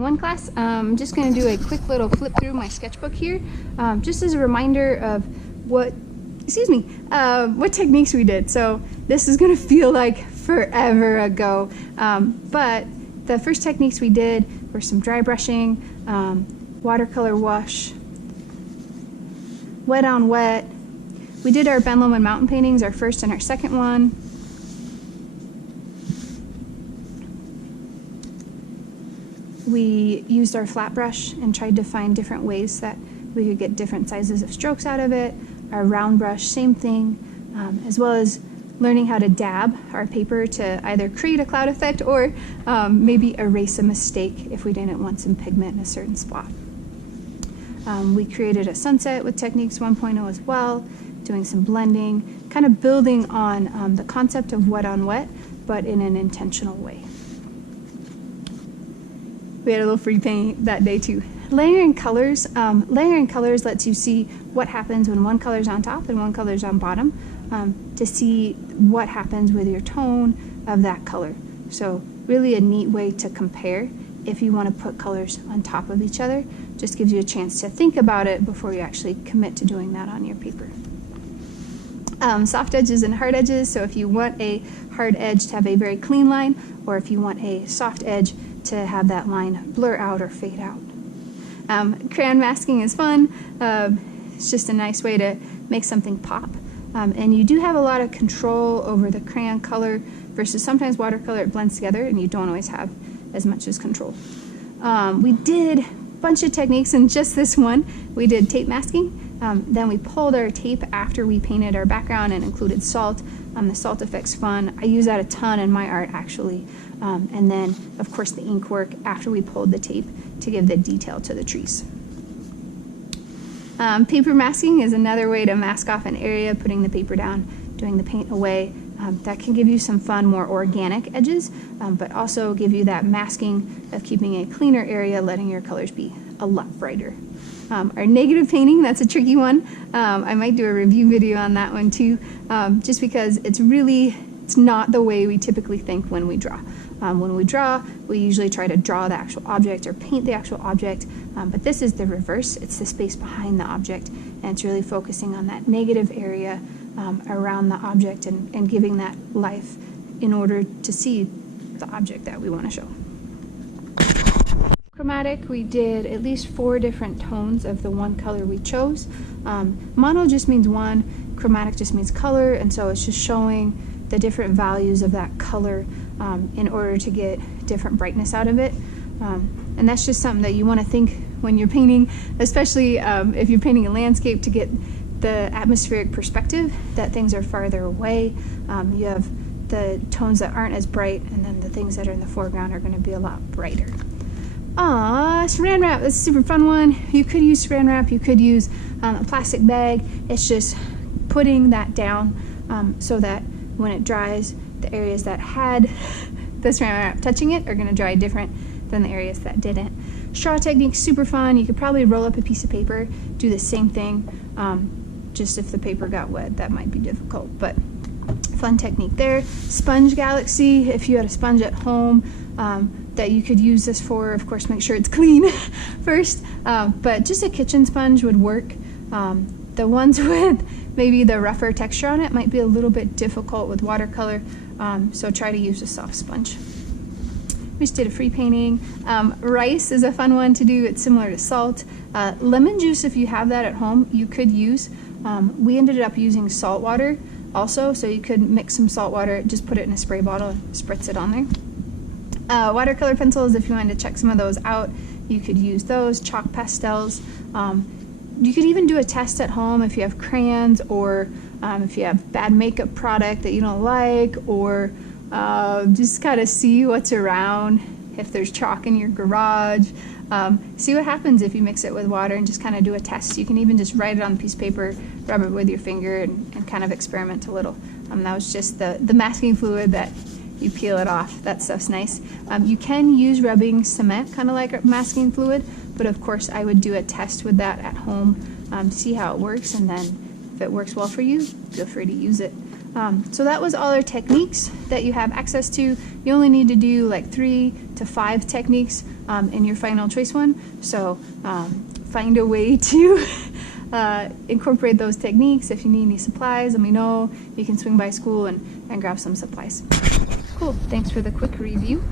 Painting 1 class. I'm just going to do a quick little flip through my sketchbook here, just as a reminder of what techniques we did. So this is going to feel like forever ago, but the first techniques we did were some dry brushing, watercolor wash, wet on wet. We did our Ben Lomond mountain paintings, our first and our second one. We used our flat brush and tried to find different ways that we could get different sizes of strokes out of it. Our round brush, same thing, as well as learning how to dab our paper to either create a cloud effect or maybe erase a mistake if we didn't want some pigment in a certain spot. We created a sunset with Techniques 1.0 as well, doing some blending, kind of building on the concept of wet on wet, but in an intentional way. We had a little free paint that day too. Layering colors lets you see what happens when one color's on top and one color's on bottom, to see what happens with your tone of that color. So really a neat way to compare if you want to put colors on top of each other. Just gives you a chance to think about it before you actually commit to doing that on your paper. Soft edges and hard edges, so if you want a hard edge to have a very clean line, or if you want a soft edge to have that line blur out or fade out. Crayon masking is fun. It's just a nice way to make something pop. And you do have a lot of control over the crayon color versus sometimes watercolor, it blends together and you don't always have as much as control. We did a bunch of techniques, and just this one, we did tape masking. Then we pulled our tape after we painted our background and included salt. The salt effect's fun. I use that a ton in my art actually. And then of course the ink work after we pulled the tape to give the detail to the trees. Paper masking is another way to mask off an area, putting the paper down, doing the paint away. That can give you some fun, more organic edges, but also give you that masking of keeping a cleaner area, letting your colors be a lot brighter. Our negative painting, that's a tricky one. I might do a review video on that one too, just because it's not the way we typically think when we draw. When we draw, we usually try to draw the actual object or paint the actual object, but this is the reverse. It's the space behind the object, and it's really focusing on that negative area around the object and giving that life in order to see the object that we want to show. Chromatic, we did at least 4 different tones of the one color we chose. Mono just means one, chromatic just means color, and so it's just showing the different values of that color in order to get different brightness out of it. And that's just something that you want to think when you're painting, especially if you're painting a landscape, to get the atmospheric perspective that things are farther away. You have the tones that aren't as bright, and then the things that are in the foreground are going to be a lot brighter. Saran wrap, that's a super fun one. You could use saran wrap, you could use a plastic bag. It's just putting that down so that when it dries, the areas that had the saran wrap touching it are going to dry different than the areas that didn't. Straw technique, super fun. You could probably roll up a piece of paper, do the same thing. Just if the paper got wet, that might be difficult, but fun technique there. Sponge galaxy, if you had a sponge at home that you could use this for, of course make sure it's clean first, but just a kitchen sponge would work. The ones with maybe the rougher texture on it might be a little bit difficult with watercolor, so try to use a soft sponge. We just did a free painting. Rice is a fun one to do. It's similar to salt. Lemon juice, if you have that at home, you could use. We ended up using salt water also, so you could mix some salt water, just put it in a spray bottle and spritz it on there. Watercolor pencils, if you wanted to check some of those out, you could use those. Chalk pastels. You could even do a test at home if you have crayons, or if you have bad makeup product that you don't like, or just kind of see what's around. If there's chalk in your garage, see what happens if you mix it with water and just kind of do a test. You can even just write it on a piece of paper, rub it with your finger, and kind of experiment a little. That was just the masking fluid that you peel it off. That stuff's nice. You can use rubbing cement, kind of like masking fluid, but of course I would do a test with that at home, see how it works, and then if it works well for you, feel free to use it. So that was all our techniques that you have access to. You only need to do like 3 to 5 techniques in your final choice one. So find a way to incorporate those techniques. If you need any supplies, let me know. You can swing by school and grab some supplies. Cool, thanks for the quick review.